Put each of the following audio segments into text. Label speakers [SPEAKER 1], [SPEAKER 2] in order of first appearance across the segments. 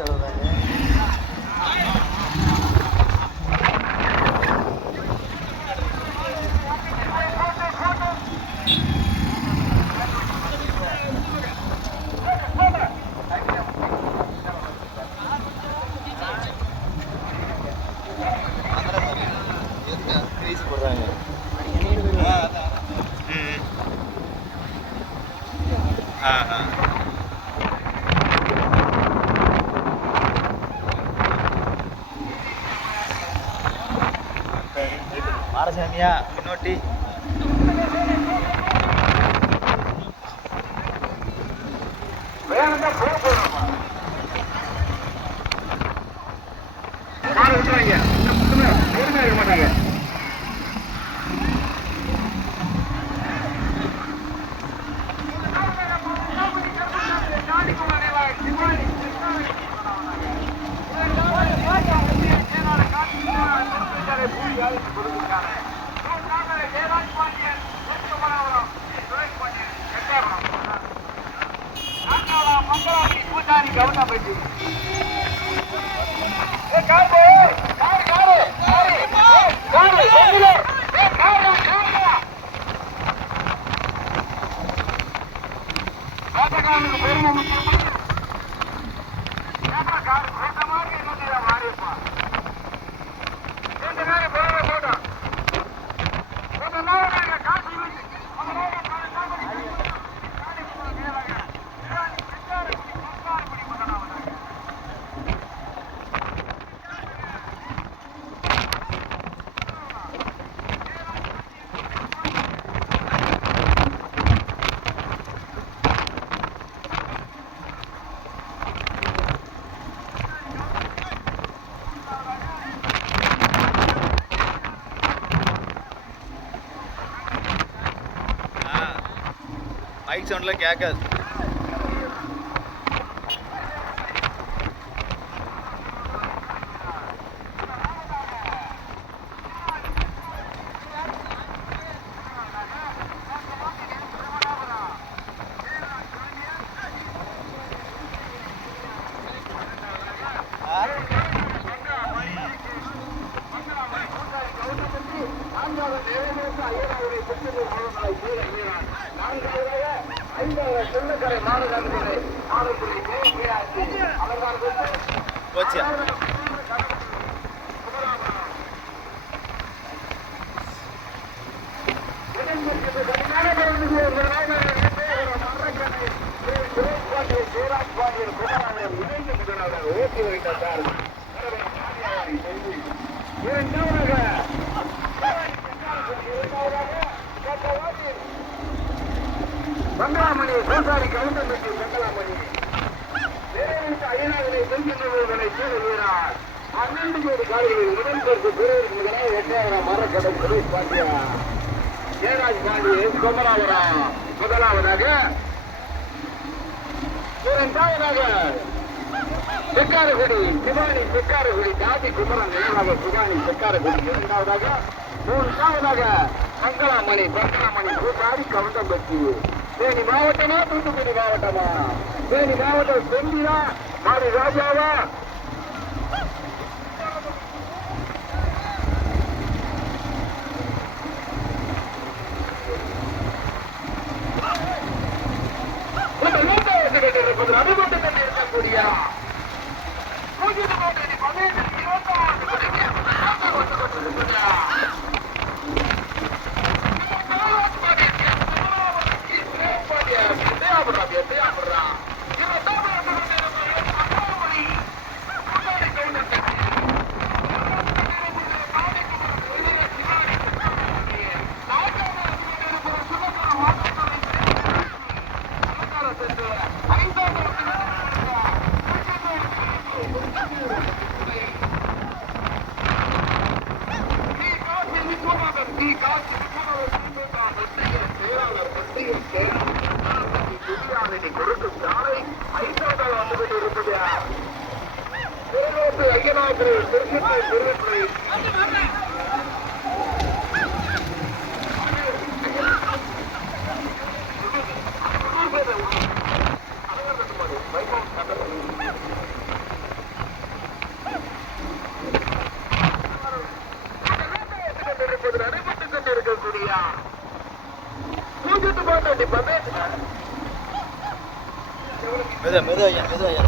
[SPEAKER 1] ಹೇಳೋದಾಗಿ மாரசாமியா முன்னோட்டி கவனா போயிட்டு car car car car.
[SPEAKER 2] Seven क्या क्या மங்களாமணி பூசாரி கவுண்டமட்டி மங்களாமணி நிறைவேற்ற ஐநாவிலே செஞ்சின்றவர்களை பன்னெண்டு கோடி காலைகளில் முதல் பரிசு பெறுவதற்கு எட்டாயிரம் மரக்கடை சுரேஷ் பாண்டியா. ஜெயராஜ் பாண்டி எஸ் முதலாவதாக இரண்டாவதாக செக்காரகுடி சிவானி செக்காரகுடி ஜாதி குமரன் நினைவாக சிவானி செக்காரகுடி. இரண்டாவதாக மூன்றாவதாக மங்களாமணி பங்களாமணி பூசாரி கவுண்டம்பட்டி. தேனி மாவட்டமா தூத்துக்குடி மாவட்டமா? தேனி மாவட்டம் செந்திரா மாரி ராஜாவா? இந்த இருக்கக்கூடிய மெது மெது ஐயா மெது ஐயா ரொம்ப தூரமா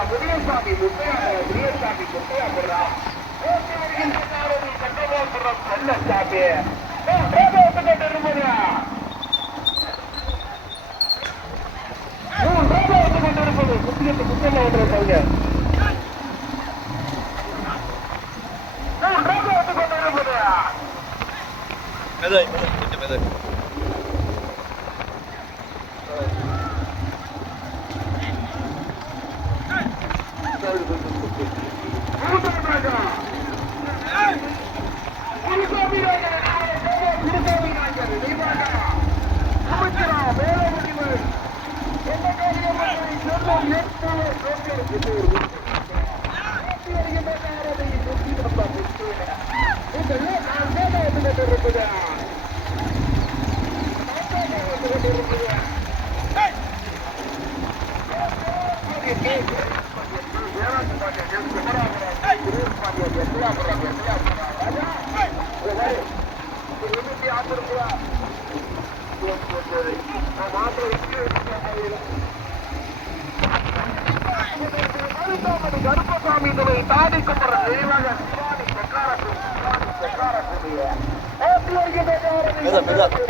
[SPEAKER 1] எடுத்து கீழே வீரா கைது கட்டிட்டேன் முனியசாமி முத்தையா முனியசாமி முத்தையா போடுறா செல்லசாமி இருப்பதா முத்தியத்து முத்தல்ல ஒன்று சொல்லுங்க
[SPEAKER 2] மெது ஐயா, மெதை கொஞ்சம் மெது கருப்பசாமி துணை தாடி கும்புற தெளிவாக சிவானி செக்காரத்து சிவானி செக்காரக்கூடிய ஓட்டி வருகின்ற மெது மெது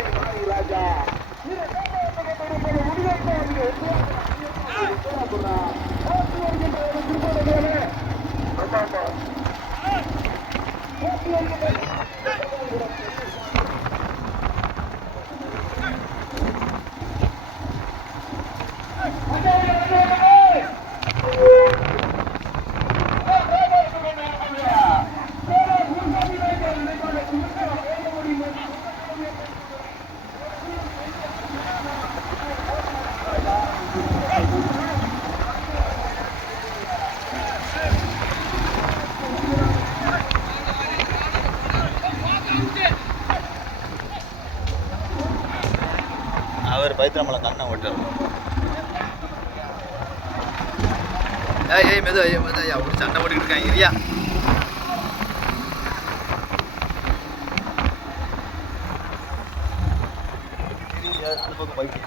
[SPEAKER 2] பைத்திரமலை ஏய் ஏய் மெது ஐயா மெது ஐயா ஒரு சண்டை போட்டுக்கிட்டு இருக்காங்க இரியா பைக்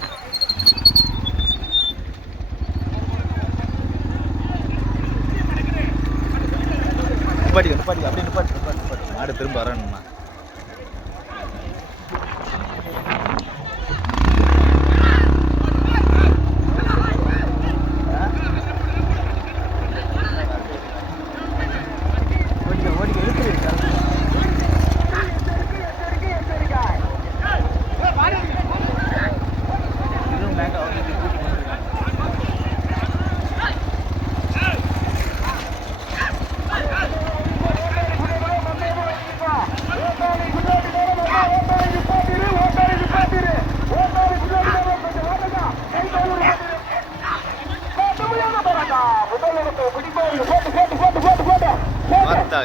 [SPEAKER 2] நிப்பாட்டி நிப்பாட்டி அப்படியே நிப்பாட்டி நிப்பாட்டி நிப்பாட்டி மாடு திரும்ப வரணும்னா ஓடிக்க ஓடிக்க இழுத்துரு இதுவும் பேங்க் அவங்க கூட்டி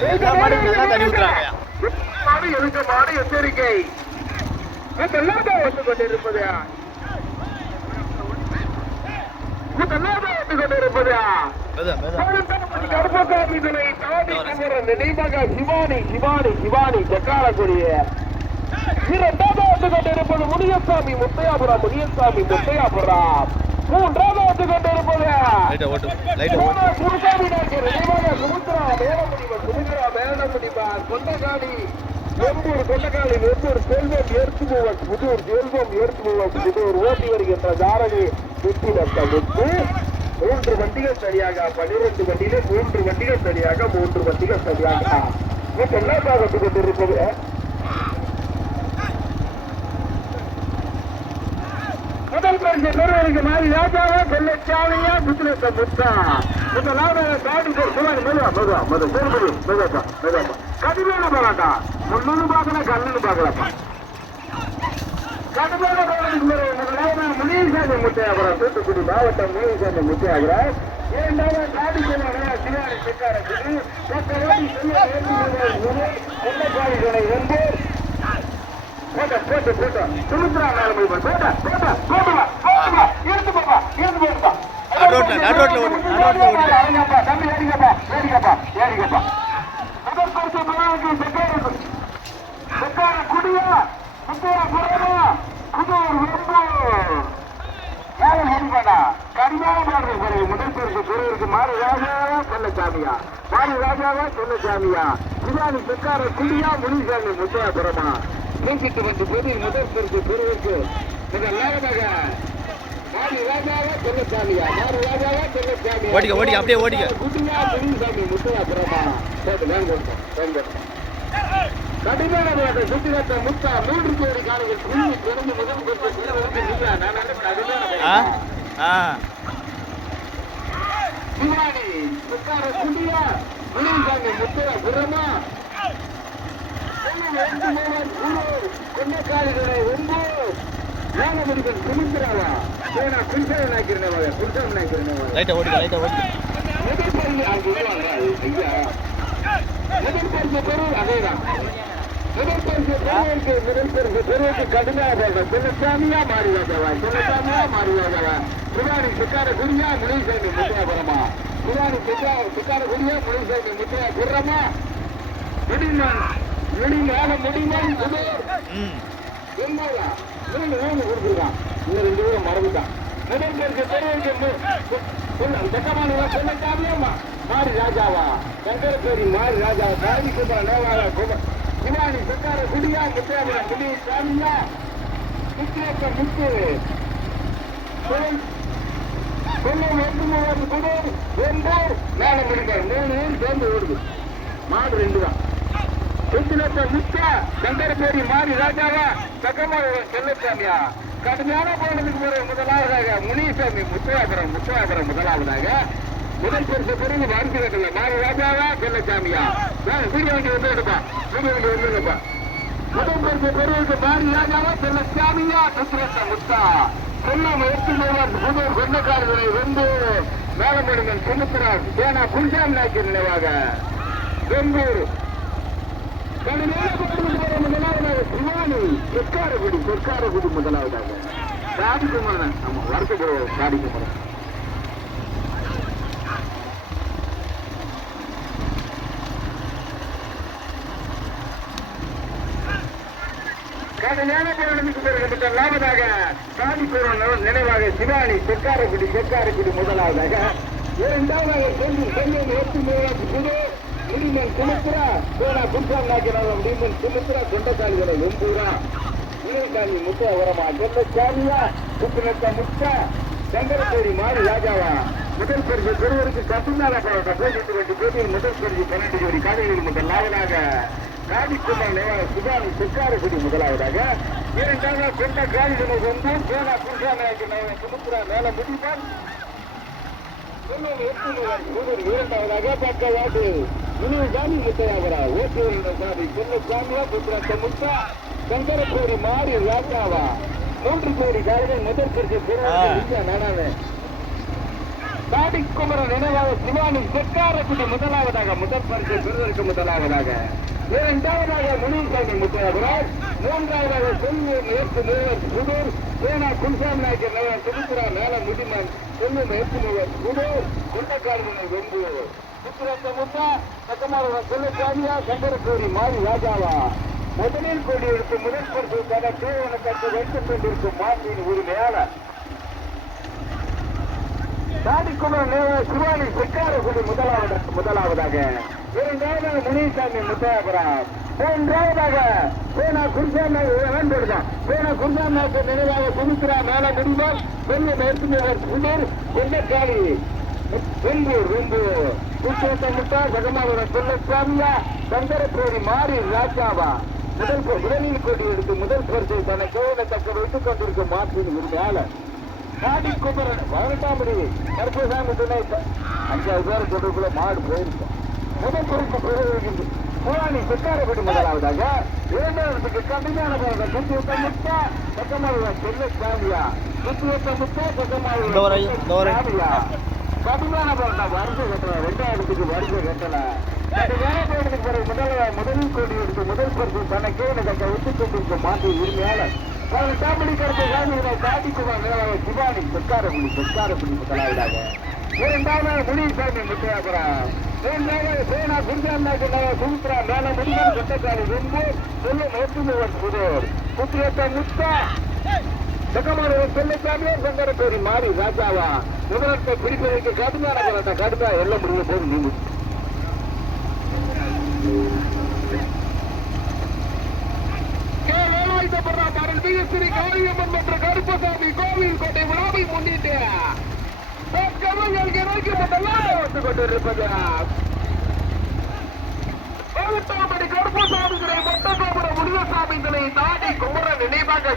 [SPEAKER 3] எல்லா மாடுக்கும் நல்லா தண்ணி ஊத்துறாங்கய்யா
[SPEAKER 2] மாடு எதுக்கு மாடு எச்சரிக்கை இதெல்லாம் வந்து கொண்டிருப்பது இதெல்லாம் வந்து கொண்டிருப்பது
[SPEAKER 3] மெதுவா மெதுவா
[SPEAKER 2] கருப்பசாமிகளை தாண்டி குமர நினைவாக சிவானி சிவானி சிவானி செக்காரக்குடிய இரண்டாவது வந்து கொண்டிருப்பது முனியசாமி முத்தையாபுரம் முனியசாமி முத்தையாபுரா மூன்றாவது வந்து கொண்டிருப்பது குருசாமி நாயக்கர் சுமுத்ரா வேலமுடிவன் சுமுத்ரா வேலமுடிவான் கொண்டகாடி வெம்பூர் கொண்டகாடி வெம்பூர் செல்வம் ஏற்குமுவன் புதூர் செல்வம் ஏற்குமுவன் புதூர் ஓட்டி வருகின்ற தாரகி வெற்றி முத்து மூன்று வண்டிகள் சரியாக பன்னிரண்டு வண்டியிலே மூன்று வண்டிகள் சரியாக மூன்று வண்டிகள் சரியாக. இதெல்லாம் பார்த்து கொண்டிருப்பது முதல் பரிசு பெறுவதற்கு மாறி ராஜாவா வெள்ளச்சாமியா முத்துலத்த முத்தா. முதலாவது காடி சுமார் மெதுவா மெதுவா மெது சொல்லுது மெதுவாப்பா மெதுவாப்பா கடுமையான போராட்டா முன்னு பார்க்கணும் கடுமையான முதலாவது முனியசாமி முத்தையாபுரம் தூத்துக்குடி மாவட்டம் முனியசாமி முத்தையாபுரம். இரண்டாவது காடி சொன்னாங்க சிவாரி சிக்காரத்துக்கு கொண்டக்காடி துணை வந்து போட்ட போட்டு போட்ட. சுமித்ரா போய் போட்ட போட்ட போட்டுவா போட்டுவா. இருந்து போப்பா இருந்து போப்பா
[SPEAKER 3] நடு ரோட்ல, நடு ரோட்ல ஓடு, நடு ரோட்ல ஓடு.
[SPEAKER 2] ஏறிங்கப்பா தம்பி ஏறிங்கப்பா ஏறிங்கப்பா ஏறிங்கப்பா முதல் பரிசு பெறுவதற்கு செக்கார செக்கார குடியா முத்தையா புறமா குதூர் வெம்பு மேல முடிப்பாடா கடிமான பாடுறது சரி முதல் பரிசு பெறுவதற்கு மாறு ராஜாவா செல்லசாமியா மாறு ராஜாவா? செல்லசாமியா சிவானி செக்கார குடியா முனிசாமி முத்தையா புறமா பேசிட்டு வந்து பொது முதல் பரிசு பெறுவதற்கு மிக லாபமாக மாறு ராஜாவா? செல்லசாமியா மாறு ராஜாவா? செல்லசாமியா
[SPEAKER 3] ஓடிக்க, ஓடிக்க, அப்படியே ஓடிக்க.
[SPEAKER 2] குட்டியா முனிசாமி முத்தையா புறமா போட்டு வேன் கொடுத்தோம் வேன் கொடுத்தோம் கடுமையான சுத்திரத்த முத்தா மூன்று கோடி காலங்கள் புள்ளி பிறந்து முதல் பெற்ற சிலவருக்கு நீங்களா நான் நல்ல கடுமையான சிவானி முத்தார குடியா முனிசாமி முத்தையா புறமா கொண்டக்காரிகளை ஒன்று ஞானமுடிவன் சுமித்ராவா சேனா குல்சவன் ஆக்கிறனவாக குல்சவன் ஆக்கிறனவாக
[SPEAKER 3] லைட்டா ஓடிக்க லைட்டா ஓடிக்க
[SPEAKER 2] முதல் பரிசு அங்கு வருவாங்க ஐயா. முதல் பரிசு பெறுவது அதேதான். முதல் பரிசு பெறுவதற்கு முதல் பரிசு பெறுவதற்கு கடுமையாக போடுறோம் சின்னசாமியா மாறி ராஜாவா சின்னசாமியா மாறி ராஜாவா சிவானி சிக்கார குடியா முனிசாமி முத்தையாபுரமா சிவானி சிக்கா சிக்கார குடியா முனிசாமி முத்தையா குர்ரமா முடிமான் முடிமான முடிமான் குதூர்
[SPEAKER 3] ம்
[SPEAKER 2] வெம்பாயா இரண்டு மூணு கொடுத்துருக்கான். இந்த ரெண்டு பேரும் மறந்துட்டான். முதல் பேருக்கு பெரியவருக்கு சட்டமான சொல்ல. காமியம்மா மாறி ராஜாவா? சங்கரப்பேரி மாறி ராஜா காதி குமார் நேவாளா குமார் சிவானி சொக்கார குடியா முத்தியாபுர குடி சாமியா. முத்தியப்ப முத்து. சொல்லும் எட்டு மூணு குடூர் வெம்பூர் மேல முடிந்தார் மூணு சேர்ந்து ஓடுது. மாடு ரெண்டு தான் சுத்தினத்த முத்தா சங்கரப்பேரி மாறி ராஜாவா? சக்கமாக செல்லசாமியா? கடுமையான போனதுக்கு போற முதலாவதாக முனிசாமி முத்தையாபுரம் முத்தையாபுரம் முதலாவதாக முதல் பரிசு பிறகு வாரிசு மாறி ராஜாவா செல்லசாமியா? வீடு வண்டி வந்து எடுப்பா. வீடு வண்டி வந்து எடுப்பா. முதல் பரிசு பெறுவதற்கு மாறி ராஜாவா செல்லசாமியா சுத்திரத்த முத்தா சொல்லாம எட்டு மூவர் புதூர் கொண்டக்காரர்களை வெந்து மேலமணிமன் சுமுத்திரான் சேனா குல்சாமி நாய்க்கு நினைவாக. வெம்பூர். முதலாவதாக சிவானி சொற்காரகுடி சொற்காரகுடி முதலாவதாக. ராஜகுமாரன் ஆமா வரக்கூடிய ராஜகுமாரன் கடுமையான போராட்டத்துக்கு நினைவாக சிவானி செக்காரக்குடி செக்காரக்குடி முதலாவதாக இரண்டாவதாக சொல்லி செல்லும் எட்டு மூலம் புது முடிமன் சுமித்ரா சோனா குன்சாம் நாயக்கராக முடிமன் சுமித்ரா கொண்டக்காலிகளை வெம்பூரா நீலகாலி முத்த உரமா கொண்ட சாமியா சுப்பிரத்த முத்தா சங்கரப்பேரி மாறி ராஜாவா. முதல் பரிசு பெறுவதற்கு கட்டுநாள போராட்டம் போட்டிட்டு ரெண்டு பேரில் முதல் பரிசு பன்னெண்டு ஜோடி காலையில் முதல் ராஜிக்குமார் நேவா சுகானி செக்காரகுடி முதலாவதாக. இரண்டாவது கொண்ட வெம்பூர் சோனா குன்சாம் நாயக்கராக சுமித்ரா மேல முடிப்பான் இரண்டாவதாக பக்கவாட்டு முனிசாமி முத்தையாவரா ஓட்டுநர் சாமி சின்னசாமியா புத்திரத்த முத்தா சங்கரப்பேரி மாறி ராஜாவா. மூன்று கோடி காரர்கள் முதல் பரிசு பெறுவதற்கு நானாவே தாடிக்குமரன் நினைவாக சிவானி செக்காரக்குடி முதலாவதாக முதல் பரிசை பெறுவதற்கு முதலாவதாக. இரண்டாவதாக முனிசாமி முத்தையாபுரம் மூன்றாவதாக செல்வூர் மேற்கு மூவர் சுடூர் சேனா குல்சாமி நாயக்கர் நகர் திருப்புரா மேல முதிமன் செல்வூர் மேற்கு மூவர் சுடூர் குண்டக்காரமனை வெம்பூர் சுத்திரத்த முத்தா பக்கமாக செல்லசாமியா சங்கரசூரி மாறி ராஜாவா. முதலில் கொடி எடுத்து முதல் பரிசு தன தீவன கட்டு வைத்துக் கொண்டிருக்கும் மாட்டின் உரிமையாளர் தாடிக்குமரன் நேவ சிவானி செக்காரக்குடி முதலாவதாக முதலாவதாக. இரண்டாவதாக முனிசாமி முத்தையாபுரம் மூன்றாவதாக சேனா குருசாமி வேண்டுதான் சேனா குருசாமிக்கு நினைவாக சுமித்ரா மேல முடிவார் வெள்ள மேற்குமவர் குளிர் கொண்டக்காளி வெம்பூர் வெம்பூர் குச்சோட்ட முட்டா ஜெகமாபுரம் செல்லசாமியா சங்கரப்பேரி மாறி ராஜாவா. முதல் ப- முதலில் கொடி எடுத்து முதல் பரிசை தன்னை தக்க வைத்துக் கொண்டிருக்கும் மாற்றின் உரிமையாளர் காடி குமரன் பதினெட்டாம் கருப்பசாமி துணை. அஞ்சாவது பேர் சொல்றதுக்குள்ள மாடு போயிருக்கோம். முதல் குறிப்பு பெறுகிறது புராணி செக்காரப்படி முதலாவதாக இரண்டாவதுக்கு கடுமையான போராட்டம் குத்தியத்த முத்தா பக்கமாக செல்ல சாமியா குத்தியத்த முத்தா
[SPEAKER 3] இந்த வரை,
[SPEAKER 2] சாமியா கடுமையான போராட்டம் வருஷ கட்டலாம் ரெண்டாயிரத்துக்கு வருஷ கட்டலாம் முதலில் கோடி எடுத்து முதல் பரிசு தனக்கே எனக்கு விட்டுக் கொண்டிருக்கும் மாட்டு உரிமையாளர் தாமடி கருத்து சாமியினை காட்டிக்குமார் சிவானி செக்காரக்குடி செக்காரக்குடி முதலாவதாக இரண்டாவது முனிசாமி முத்தையாபுரம். மூன்றாவது சேனா குருஜாநாயக்கு சுமித்ரா மேல முத்தா. மாறி ராஜாவா. முதலத்தை கடுமையான கடுமையா எல்லாம் போது நீங்க. பிஎஸ்சி காளியம்மன் மற்றும் கருப்பசாமி கோவில் கோட்டை விழாவை முன்னிட்டு கொண்டிருப்பது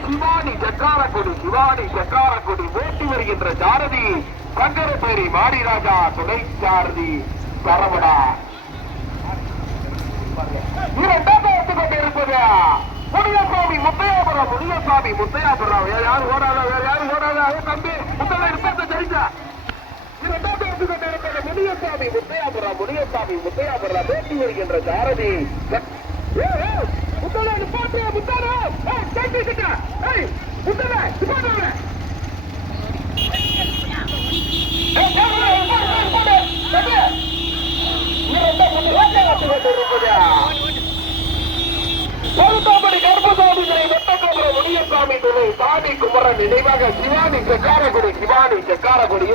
[SPEAKER 2] சிவானி சக்காரக்குடி சிவானி சக்காரக்குடி ஓட்டி வருகின்ற சாரதி சங்கரப்பேரி மாரிராஜா துணை சாரதி சரவணா இரண்டாவது கொண்டிருப்பது முனியசாமி முத்தையாபுரம் முனியசாமி முத்தையாபுரம் யாரும் ஓடாத யாரும் ஓடாத தம்பி முத்தலை இருப்பதை ஜெயிச்சா. முனியசாமி முத்தையாபுரா முனியசாமி முத்தையாபுரா பேட்டி வருகின்ற சாரதி. முத்தலை நிப்பாட்டு முத்தாரா ஜெயிச்சு கிட்ட. ஏய் முத்தலை நிப்பாட்டு முனியசாமி துணை சாமி குமரன் நினைவாக சிவானி செக்காரகுடி சிவானி செக்காரகுடி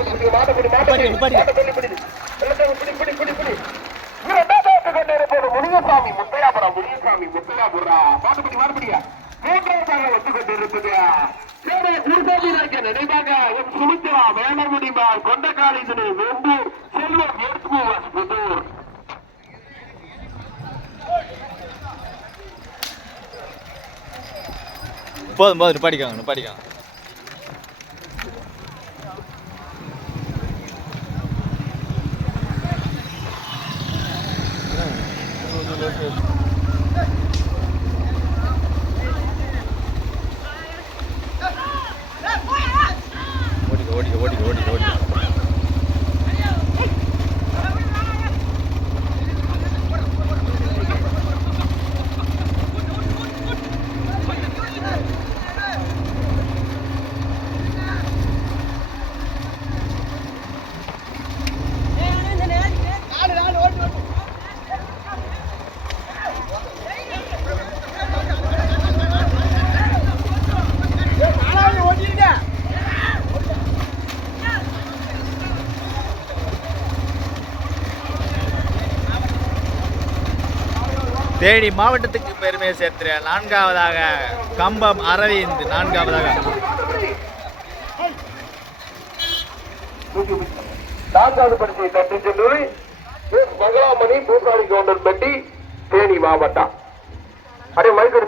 [SPEAKER 2] கொண்டிருப்பது முனியசாமி முத்தையாபுரம் முனியசாமி முத்தையாபுரா மாடுபடி மாடுபடியா மூன்றாவதாக வந்து கொண்டிருப்பது சேர குருசாமி நாயக்க நினைவாக எம் சுமித்ரா துணை வெம்பூர் செல்வம் ஏற்குவர் புதூர்.
[SPEAKER 3] போதும் போதும் நிப்பாடிக்காங்க நிப்பாட்டிக்காங்க. ஓடிக்க தேனி மாவட்டத்துக்கு பெருமை சேர்த்துற நான்காவதாக கம்பம் அரவிந்த் நான்காவதாக.
[SPEAKER 2] நான்காவது பரிசை தட்டி சென்று மங்களாமணி பூசாரி கவுண்டர் பெட்டி தேனி மாவட்டம். அடே மைக்கு